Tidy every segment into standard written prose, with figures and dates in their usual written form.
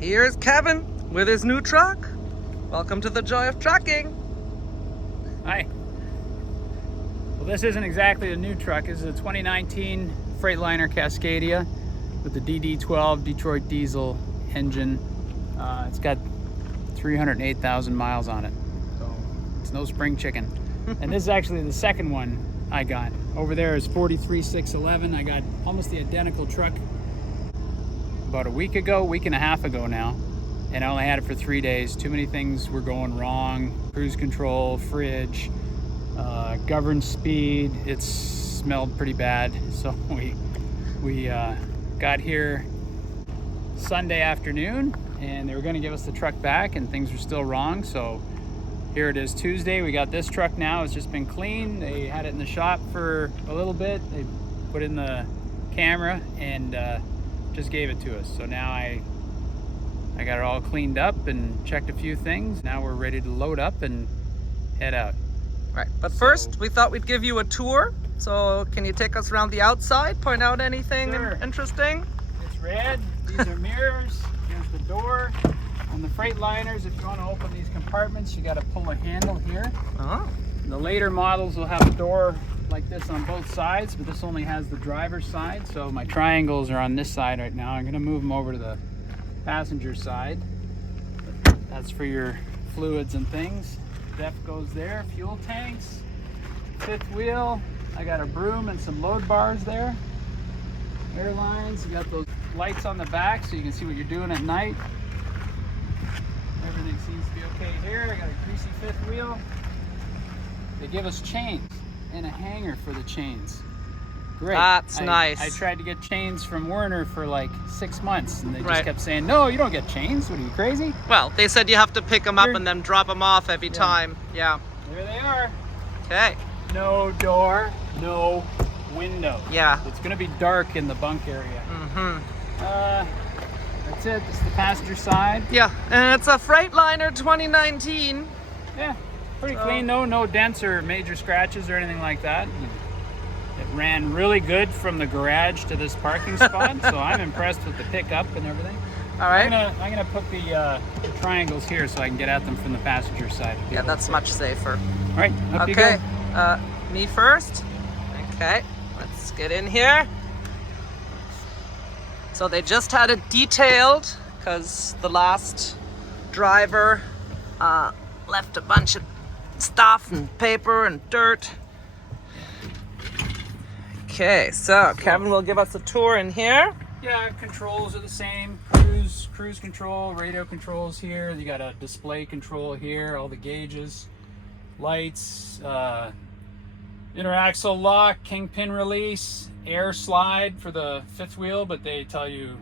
Here's Kevin with his new truck. Welcome to the joy of trucking. Hi. Well, this isn't exactly a new truck. This is a 2019 Freightliner Cascadia with the DD12 Detroit diesel engine. It's got 308,000 miles on it, so it's no spring chicken. And this is actually the second one I got. Over there is 43,611. I got almost the identical truck about a week and a half ago now, and I only had it for 3 days. Too many things were going wrong. Cruise control, fridge, governed speed. It smelled pretty bad. So we got here Sunday afternoon, and they were going to give us the truck back, and things were still wrong. So here it is Tuesday. We got this truck now. It's just been cleaned. They had it in the shop for a little bit. They put in the camera and just gave it to us. So now I got it all cleaned up and checked a few things. Now we're ready to load up and head out. Right, but first we thought we'd give you a tour. So can you take us around the outside, point out anything interesting? It's red. These are mirrors. Here's the door. On the Freightliners, if you want to open these compartments, you got to pull a handle here. Oh. The later models will have a door like this on both sides, but this only has the driver's side. So my triangles are on this side right now. I'm going to move them over to the passenger side. That's for your fluids and things. Def goes there. Fuel tanks. Fifth wheel. I got a broom and some load bars there. Air lines. You got those lights on the back so you can see what you're doing at night. Everything seems to be okay here. I got a greasy fifth wheel. They give us chains and a hanger for the chains. Great. That's nice. I tried to get chains from Werner for like 6 months, and they just kept saying, no, you don't get chains. What, are you crazy? Well, they said you have to pick them up and then drop them off every time. Yeah. There they are. Okay. No door, no window. Yeah. It's going to be dark in the bunk area. That's it. This is the passenger side. Yeah, and it's a Freightliner 2019. Yeah, pretty clean. No dents or major scratches or anything like that. It ran really good from the garage to this parking spot, so I'm impressed with the pickup and everything. All right. I'm gonna put the triangles here so I can get at them from the passenger side. Yeah, that's much safer. All right, up you go. Me first. Okay, let's get in here. So they just had it detailed because the last driver left a bunch of stuff and paper and dirt. Okay, so Kevin will give us a tour in here. Yeah, controls are the same. Cruise control, radio controls here. You got a display control here, all the gauges, lights, interaxle lock, kingpin release, air slide for the fifth wheel, but they tell you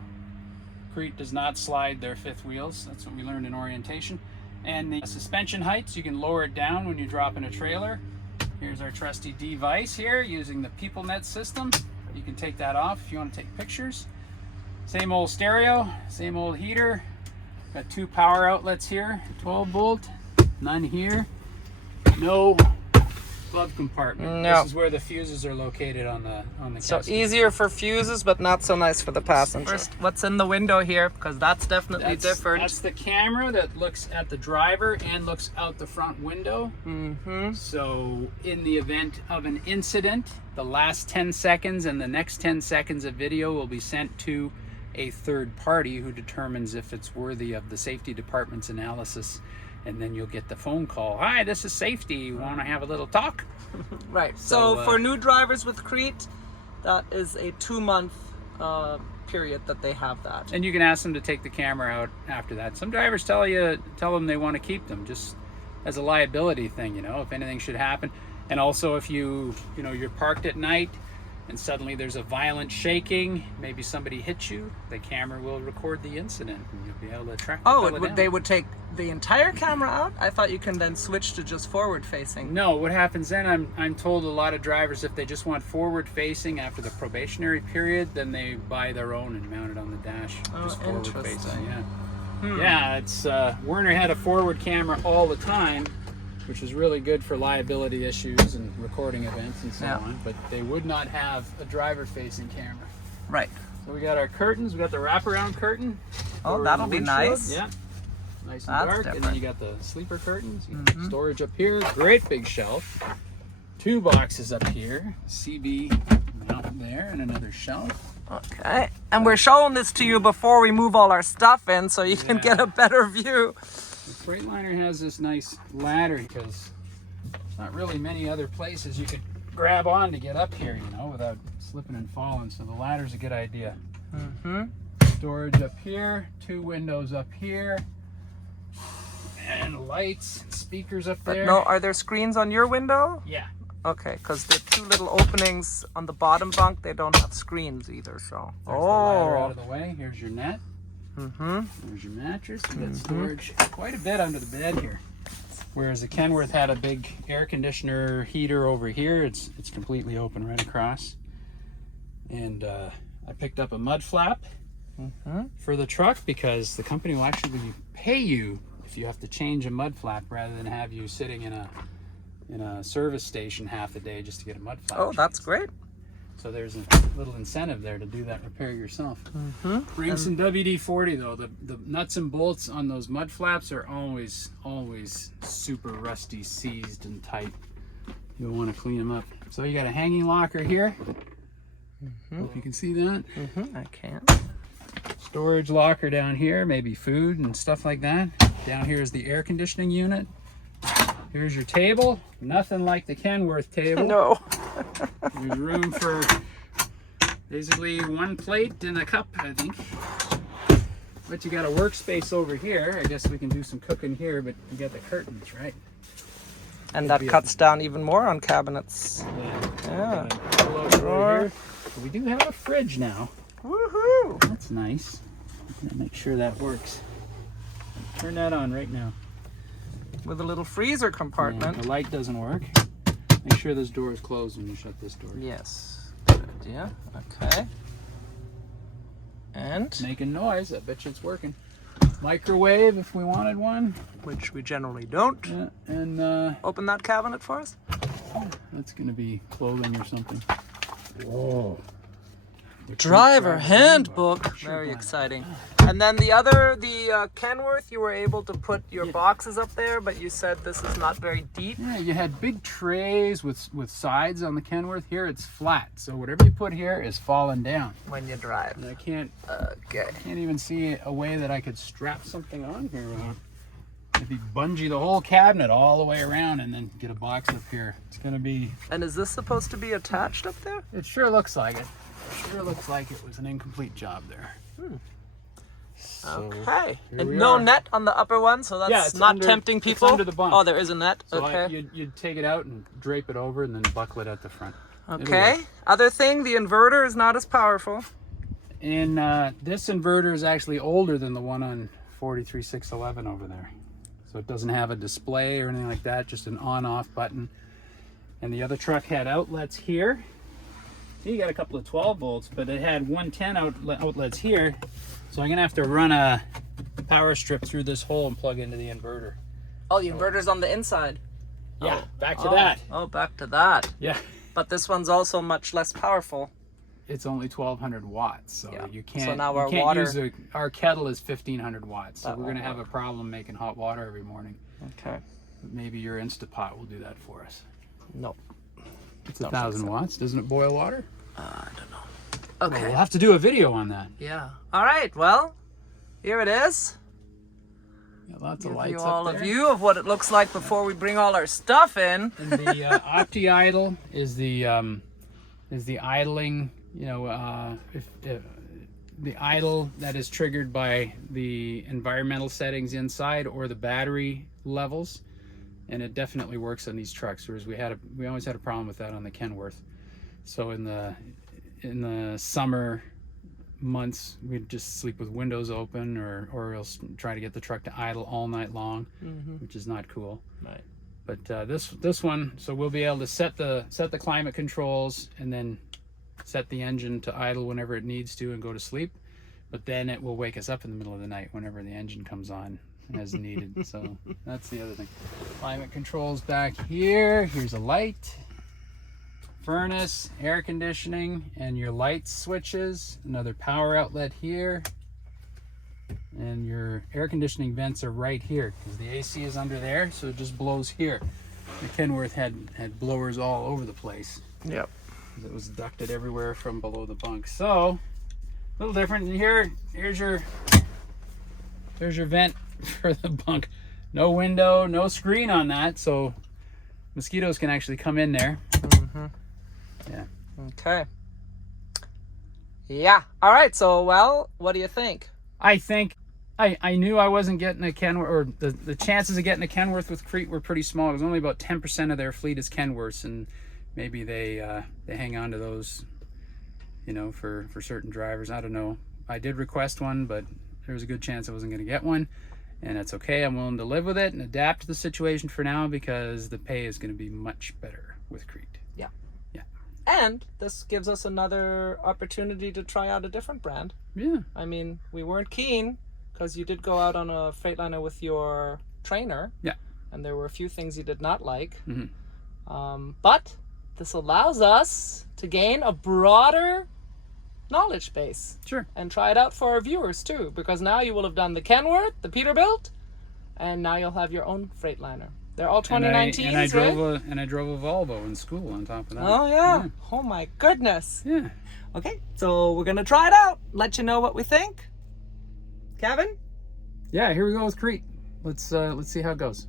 CRETE does not slide their fifth wheels. That's what we learned in orientation. And the suspension height, so you can lower it down when you drop in a trailer. Here's our trusty device here using the PeopleNet system. You can take that off if you want to take pictures. Same old stereo, same old heater. Got 2 power outlets here, 12 volt, none here. No glove compartment. No. This is where the fuses are located on the So Cassidy. easier for fuses, but not so nice for the passenger. First, what's in the window here? Because that's definitely different. That's the camera that looks at the driver and looks out the front window. So in the event of an incident, the last 10 seconds and the next 10 seconds of video will be sent to a third party who determines if it's worthy of the safety department's analysis. And then you'll get the phone call. Hi, this is safety. You want to have a little talk? Right. So for new drivers with CRETE, that is a 2-month period that they have that. And you can ask them to take the camera out after that. Some drivers tell them they want to keep them just as a liability thing, if anything should happen. And also if you're parked at night and suddenly there's a violent shaking, maybe somebody hits you, the camera will record the incident and you'll be able to track the fellow down. They would take the entire camera out? I thought you can then switch to just forward facing. No, what happens then, I'm told a lot of drivers, if they just want forward facing after the probationary period, then they buy their own and mount it on the dash. Just forward facing, yeah. Yeah, it's Werner had a forward camera all the time, which is really good for liability issues and recording events and so on, but they would not have a driver facing camera. Right. So we got our curtains. We got the wraparound curtain. Oh, over that'll the be windshield. nice. Yeah. Nice and That's dark. different. And then you got the sleeper curtains. You got storage up here. Great big shelf. 2 boxes up here. CB mount there and another shelf. Okay. And we're showing this to you before we move all our stuff in so you can get a better view. The Freightliner has this nice ladder because there's not really many other places you could grab on to get up here, you know, without slipping and falling. So the ladder's a good idea. Storage up here, 2 windows up here, and lights, and speakers up there. No, are there screens on your window? Yeah. Okay, because the 2 little openings on the bottom bunk, they don't have screens either, so. There's the ladder out of the way. Here's your net. Mm-hmm. There's your mattress. You got storage quite a bit under the bed here. Whereas the Kenworth had a big air conditioner heater over here, it's completely open right across. And I picked up a mud flap for the truck because the company will actually pay you if you have to change a mud flap rather than have you sitting in a service station half the day just to get a mud flap. Oh, that's great. So there's a little incentive there to do that repair yourself. Bring some WD-40 though. The nuts and bolts on those mud flaps are always super rusty, seized and tight. You'll want to clean them up. So you got a hanging locker here. Hope you can see that. I can. Storage locker down here, maybe food and stuff like that. Down here is the air conditioning unit. Here's your table. Nothing like the Kenworth table. No. There's room for basically 1 plate and a cup, I think. But you got a workspace over here. I guess we can do some cooking here, but you got the curtains, right? And that cuts down even more on cabinets. Yeah. Drawer. So we do have a fridge now. Woohoo! That's nice. I'm gonna make sure that works. Turn that on right now. With a little freezer compartment. Yeah, the light doesn't work. Make sure this door is closed when you shut this door. Yes. Good idea. Okay. And? Making noise. I bet you it's working. Microwave if we wanted one. Which we generally don't. Yeah, and Open that cabinet for us. that's gonna be clothing or something. Whoa. Driver handbook. Very exciting. And then the other, the Kenworth, you were able to put your boxes up there, but you said this is not very deep. Yeah, you had big trays with sides on the Kenworth. Here it's flat, so whatever you put here is falling down. When you drive. And I can't even see a way that I could strap something on here. Maybe bungee the whole cabinet all the way around and then get a box up here. It's gonna be. And is this supposed to be attached up there? It sure looks like it. Sure looks like it was an incomplete job there. So, okay. And no net on the upper one, so that's not tempting people? It's under the bunk. Oh, there is a net? So okay. you'd take it out and drape it over and then buckle it at the front. Okay. Other thing, the inverter is not as powerful. And this inverter is actually older than the one on 43611 over there. So it doesn't have a display or anything like that, just an on-off button. And the other truck had outlets here. You got a couple of 12 volts, but it had 110 outlets here. So I'm gonna have to run a power strip through this hole and plug into the inverter. Oh, the inverter's on the inside. Yeah, back to that. Oh, back to that. Yeah. But this one's also much less powerful. It's only 1200 watts, so you can't. So now our our kettle is 1500 watts, so we're gonna have a problem making hot water every morning. Okay. Maybe your Instapot will do that for us. No. It's 1000 watts. Doesn't it boil water? I don't know. Well, Okay. we'll have to do a video on that. Yeah. All right. Well, here it is. Got lots of Give lights you up all there. a view of what it looks like before we bring all our stuff in. And the Opti-idle is the idling. You know, the idle that is triggered by the environmental settings inside or the battery levels, and it definitely works on these trucks. Whereas we always had a problem with that on the Kenworth. So in the summer months, we'd just sleep with windows open, or else try to get the truck to idle all night long, which is not cool. Right. But this one, so we'll be able to set the climate controls and then set the engine to idle whenever it needs to and go to sleep. But then it will wake us up in the middle of the night whenever the engine comes on as needed. So that's the other thing. Climate controls back here. Here's a light. furnace, air conditioning, and your light switches. Another power outlet here. And your air conditioning vents are right here because the AC is under there, so it just blows here. The Kenworth had blowers all over the place. Yep. It was ducted everywhere from below the bunk. So, a little different. And here's your vent for the bunk. No window, no screen on that, so mosquitoes can actually come in there. Mm-hmm. Yeah. Okay. Yeah. All right. So, well, what do you think? I think I knew I wasn't getting a Kenworth, or the chances of getting a Kenworth with CRETE were pretty small. It was only about 10% of their fleet is Kenworths, and maybe they hang on to those, you know, for certain drivers. I don't know. I did request one, but there was a good chance I wasn't going to get one, and that's okay. I'm willing to live with it and adapt to the situation for now because the pay is going to be much better with CRETE. Yeah. Yeah. And this gives us another opportunity to try out a different brand. Yeah. I mean, we weren't keen because you did go out on a Freightliner with your trainer. Yeah. And there were a few things you did not like. Mm-hmm. But this allows us to gain a broader knowledge base. Sure. And try it out for our viewers too, because now you will have done the Kenworth, the Peterbilt, and now you'll have your own Freightliner. They're all 2019s, and I right? drove a Volvo in school on top of that. Oh yeah. Oh my goodness. Yeah. Okay, so we're gonna try it out. Let you know what we think. Kevin, Yeah, here we go with CRETE. Let's see how it goes.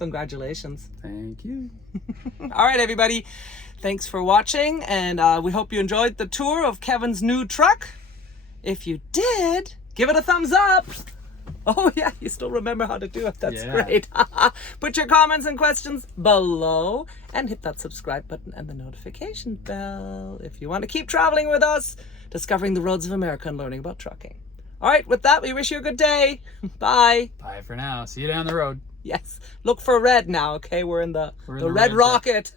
congratulations. Thank you. All right, everybody. Thanks for watching, and we hope you enjoyed the tour of Kevin's new truck. If you did, give it a thumbs up. Oh yeah, you still remember how to do it. That's Yeah. great. Put your comments and questions below and hit that subscribe button and the notification bell if you want to keep traveling with us, discovering the roads of America and learning about trucking. All right, with that, we wish you a good day. Bye. Bye for now. See you down the road. Yes, look for red now, okay? We're in the We're in the red red rocket.